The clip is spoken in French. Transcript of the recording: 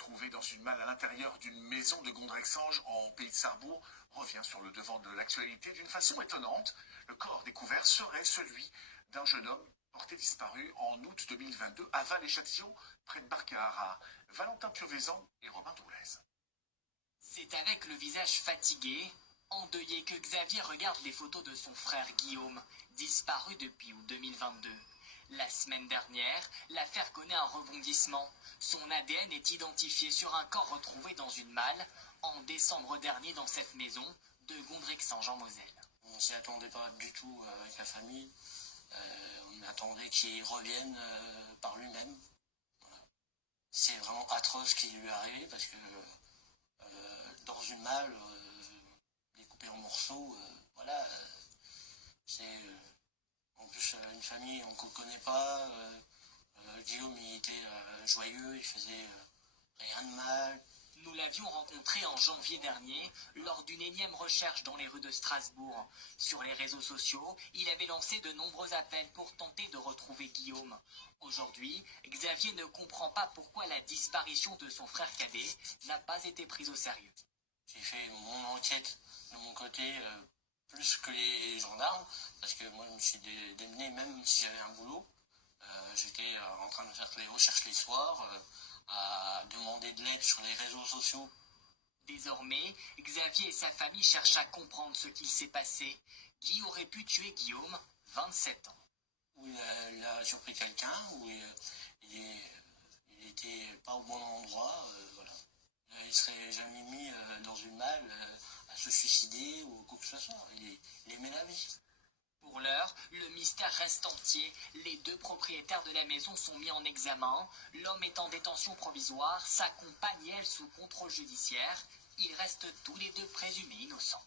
retrouvé dans une malle à l'intérieur d'une maison de Gondrexange en pays de Sarrebourg revient sur le devant de l'actualité d'une façon étonnante. Le corps découvert serait celui d'un jeune homme porté disparu en août 2022 à Val-et-Châtillon, près de Barcard, Valentin Piovesan et Robin Doulez. C'est avec le visage fatigué, endeuillé, que Xavier regarde les photos de son frère Guillaume, disparu depuis août 2022. La semaine dernière, l'affaire connaît un rebondissement. Son ADN est identifié sur un corps retrouvé dans une malle en décembre dernier dans cette maison de Gondrexange en Moselle. On ne s'y attendait pas du tout avec la famille. On attendait qu'il revienne par lui-même. Voilà. C'est vraiment atroce ce qui lui est arrivé parce que dans une malle, découpée en morceaux, voilà, c'est en plus une famille on ne connaît pas. Guillaume il était joyeux, il faisait rien de mal. Nous l'avions rencontré en janvier dernier lors d'une énième recherche dans les rues de Strasbourg. Sur les réseaux sociaux, il avait lancé de nombreux appels pour tenter de retrouver Guillaume. Aujourd'hui, Xavier ne comprend pas pourquoi la disparition de son frère cadet n'a pas été prise au sérieux. J'ai fait mon enquête de mon côté plus que les gendarmes, parce que moi je me suis démené même si j'avais un boulot. J'étais en train de faire les recherches les soirs, à demander de l'aide sur les réseaux sociaux. Désormais, Xavier et sa famille cherchent à comprendre ce qu'il s'est passé. Qui aurait pu tuer Guillaume, 27 ans? Où il a surpris quelqu'un, où il était pas au bon endroit, voilà. Il serait jamais mis dans une malle à se suicider ou quoi que ce soit. Il aimait la vie. Pour l'heure, le mystère reste entier. Les deux propriétaires de la maison sont mis en examen. L'homme est en détention provisoire, sa compagne, elle, sous contrôle judiciaire. Ils restent tous les deux présumés innocents.